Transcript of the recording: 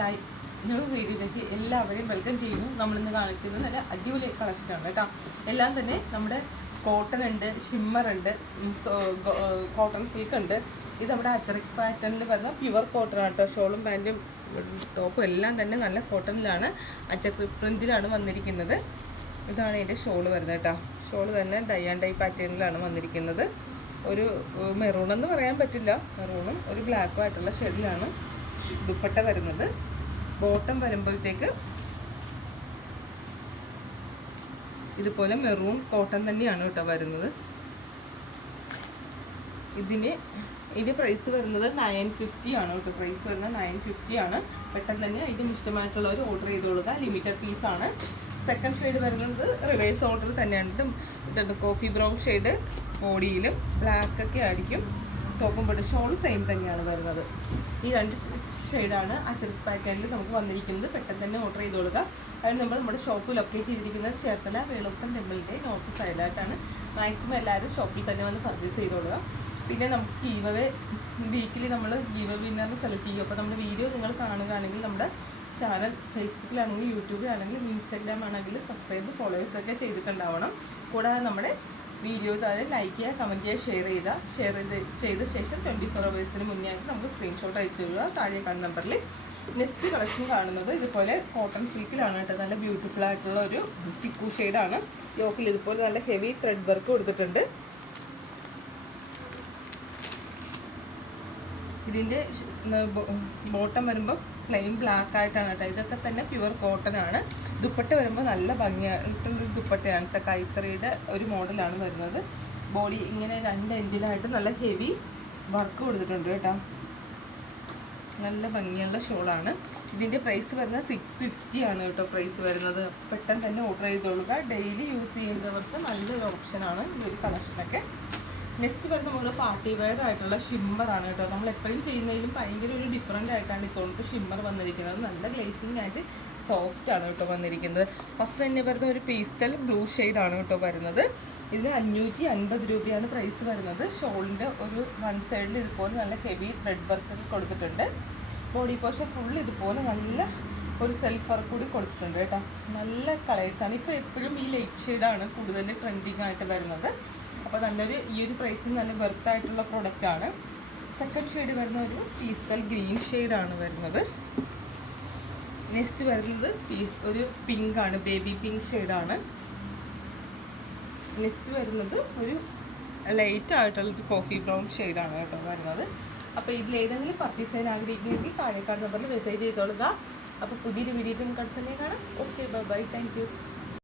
ലൈ new വീഡിയോയിലേക്ക് എല്ലാവരെയും welcome ചെയ്യുന്നു. നമ്മളിന്ന് കാണിക്കുന്നത് നല്ല അടിപൊളി കളക്ഷനാണ് കേട്ടോ. എല്ലാം തന്നെ നമ്മുടെ കോട്ടൺ ഉണ്ട് ഷിമ്മർ ഉണ്ട് കോട്ടൺ സിൽക്ക് ഉണ്ട്. ഇത് നമ്മുടെ അച്ചറിക് പാറ്റേണിൽ വരുന്ന പ്യുവർ കോട്ടൺ ആണ് കേട്ടോ. ഷോളും പാന്റും ടോപ്പും എല്ലാം തന്നെ നല്ല കോട്ടണിലാണ് അച്ചറിക് പ്രിന്റിലാണ് വന്നിരിക്കുന്നത്. ഇതാണ് ഇതിന്റെ ഷോൾ വരുന്നത് കേട്ടോ. ഷോൾ തന്നെ ഡൈ ആൻഡ് ഡൈ പാറ്റേണിലാണ് വന്നിരിക്കുന്നത്. ഒരു മെറൂൺ എന്ന് പറയാൻ പറ്റില്ല. മെറൂണും ഒരു ബ്ലാക്കും ആയിട്ടുള്ള ഷെഡിലാണ് ദുപ്പട്ട വരുന്നത്. ബോട്ടം വരുമ്പോഴത്തേക്ക് ഇതുപോലെ മെറൂൺ കോട്ടൺ തന്നെയാണ് കേട്ടോ വരുന്നത്. ഇതിന് ഇതിന്റെ പ്രൈസ് വരുന്നത് നയൻ ഫിഫ്റ്റി ആണ് കേട്ടോ. പ്രൈസ് വരുന്നത് നയൻ ഫിഫ്റ്റി ആണ്. പെട്ടെന്ന് തന്നെ അതിന്റെ ഇഷ്ടമായിട്ടുള്ളവർ ഓർഡർ ചെയ്ത് കൊടുക്കുക ലിമിറ്റഡ് പീസാണ് സെക്കൻഡ് ഷെയ്ഡ് വരുന്നത് റിവേഴ്സ് ഓർഡർ തന്നെയാണ്. കോഫി ബ്രൗൺ ഷെയ്ഡ് ബോഡിയിലും ബ്ലാക്ക് ഒക്കെ ആയിരിക്കും. ടോപ്പും പെട്ട് ഷോൾ സെയിം തന്നെയാണ് വരുന്നത്. ഈ രണ്ട് ഷെയ്ഡാണ് അച്ചടി പാക്കറ്റിൽ നമുക്ക് വന്നിരിക്കുന്നത്. പെട്ടെന്ന് തന്നെ ഓർഡർ ചെയ്ത് കൊടുക്കുക അതിന് നമ്മൾ നമ്മുടെ ഷോപ്പ് ലൊക്കേറ്റ് ചെയ്തിരിക്കുന്നത് ചേർത്തല വേളുപ്പൻ ടെമ്പിളിന്റെ നോർത്ത് സൈഡിലായിട്ടാണ് മാക്സിമം എല്ലാവരും ഷോപ്പിൽ തന്നെ വന്ന് പർച്ചേസ് ചെയ്ത് കൊടുക്കുക പിന്നെ നമുക്ക് ഗീവവേ വീക്കിലി നമ്മൾ ഗീവ വിന്നറിന് സെലക്ട് ചെയ്യും അപ്പോൾ നമ്മുടെ വീഡിയോ നിങ്ങൾ കാണുകയാണെങ്കിൽ നമ്മുടെ ചാനൽ ഫേസ്ബുക്കിലാണെങ്കിൽ യൂട്യൂബിലാണെങ്കിലും ഇൻസ്റ്റാഗ്രാം ആണെങ്കിലും സബ്സ്ക്രൈബ് ഫോളോവേഴ്സൊക്കെ ചെയ്തിട്ടുണ്ടാവണം. കൂടാതെ നമ്മുടെ വീഡിയോ താഴെ ലൈക്ക് ചെയ്യുക കമന്റ് ചെയ്യുക ഷെയർ ചെയ്യുക. ഷെയർ ചെയ്ത് ചെയ്ത ശേഷം ട്വന്റി ഫോർ അവേഴ്സിന് മുന്നേ ആയിട്ട് നമുക്ക് സ്ക്രീൻഷോട്ട് അയച്ചു തരിക. താഴെ കാണുന്ന നമ്പറിൽ നെക്സ്റ്റ് കളക്ഷൻ കാണുന്നത് ഇതുപോലെ കോട്ടൺ സിൽക്കിലാണ് കേട്ടോ. നല്ല ബ്യൂട്ടിഫുൾ ആയിട്ടുള്ള ഒരു ചിക്കു ഷെയ്ഡാണ് യോക്കിൽ ഇതുപോലെ നല്ല ഹെവി ത്രെഡ് വർക്ക് കൊടുത്തിട്ടുണ്ട്. ഇതിന്റെ ബോട്ടം വരുമ്പോൾ പ്ലെയിൻ ബ്ലാക്ക് ആയിട്ടാണ് കേട്ടോ. ഇതൊക്കെ തന്നെ പ്യുവർ കോട്ടൺ ആണ്. ദുപ്പട്ട വരുമ്പോൾ നല്ല ഭംഗിയായിട്ടുള്ള ദുപ്പട്ടയാണ് കേട്ടോ. കൈത്തറിയുടെ ഒരു മോഡലാണ് വരുന്നത്. ബോഡി ഇങ്ങനെ രണ്ട് എൻഡിലായിട്ട് നല്ല ഹെവി വർക്ക് കൊടുത്തിട്ടുണ്ട് കേട്ടോ. നല്ല ഭംഗിയുള്ള ഷോളാണ്. ഇതിന്റെ പ്രൈസ് വരുന്നത് സിക്സ് ഫിഫ്റ്റി ആണ് കേട്ടോ പ്രൈസ് വരുന്നത്. പെട്ടെന്ന് തന്നെ ഓർഡർ ചെയ്തോളുക. ഡെയിലി യൂസ് ചെയ്യുന്നവർക്ക് നല്ലൊരു ഓപ്ഷനാണ് ഈ ഒരു കളക്ഷനൊക്കെ നെക്സ്റ്റ് വരുന്ന നമ്മൾ പാർട്ടി വെയർ ആയിട്ടുള്ള ഷിമ്മർ ആണ് കേട്ടോ. നമ്മൾ എപ്പോഴും ചെയ്യുന്നതിലും ഭയങ്കര ഒരു ഡിഫറെന്റ് ആയിട്ടാണ് ഇത്തവണത്തെ ഷിമ്മർ വന്നിരിക്കുന്നത്. നല്ല ഗ്ലേസിംഗ് ആയിട്ട് സോഫ്റ്റ് ആണ് കേട്ടോ വന്നിരിക്കുന്നത്. ഫസ്റ്റ് തന്നെ വരുന്ന ഒരു പേസ്റ്റൽ ബ്ലൂ ആണ് കേട്ടോ വരുന്നത്. ഇതിന് അഞ്ഞൂറ്റി അൻപത് രൂപയാണ് പ്രൈസ് വരുന്നത്. ഷോളിന്റെ ഒരു വൺ സൈഡിൽ ഇതുപോലെ നല്ല ഹെവി ത്രെഡ് വർക്ക് കൊടുത്തിട്ടുണ്ട്. ബോഡി പോഷൻ ഫുൾ ഇതുപോലെ നല്ല ഒരു സെൽഫ് വർക്ക് കൂടി കൊടുത്തിട്ടുണ്ട് കേട്ടോ. നല്ല കളേഴ്സാണ് ഇപ്പോൾ എപ്പോഴും ഈ ലൈറ്റ് ഷെയ്ഡാണ് കൂടുതൽ ട്രെൻഡിങ് ആയിട്ട് വരുന്നത്. അപ്പോൾ നല്ലൊരു ഈ ഒരു പ്രൈസിൽ നല്ല വെർത്ത് ആയിട്ടുള്ള പ്രൊഡക്റ്റ് ആണ്. സെക്കൻഡ് ഷെയ്ഡ് വരുന്ന ഒരു പീസ്റ്റൽ ഗ്രീൻ ഷെയ്ഡാണ് വരുന്നത്. നെക്സ്റ്റ് വരുന്നത് പീസ് ഒരു പിങ്ക് ആണ് ബേബി പിങ്ക് ഷെയ്ഡാണ് നെക്സ്റ്റ് വരുന്നത് ഒരു ലൈറ്റ് ആയിട്ടുള്ള ഒരു കോഫി ബ്രൗൺ ഷെയ്ഡാണ് കേട്ടോ വരുന്നത്. അപ്പോൾ ഇതിൽ ഏതെങ്കിലും പർച്ചേസ് ചെയ്യാൻ ആഗ്രഹിക്കുന്നെങ്കിൽ താഴേക്കാട് നമ്പറിൽ മെസ്സേജ് ചെയ്തോളുക അപ്പോൾ പുതിയൊരു വീഡിയോ കൺസൾട്ടേ കാണാം. Okay bye bye thank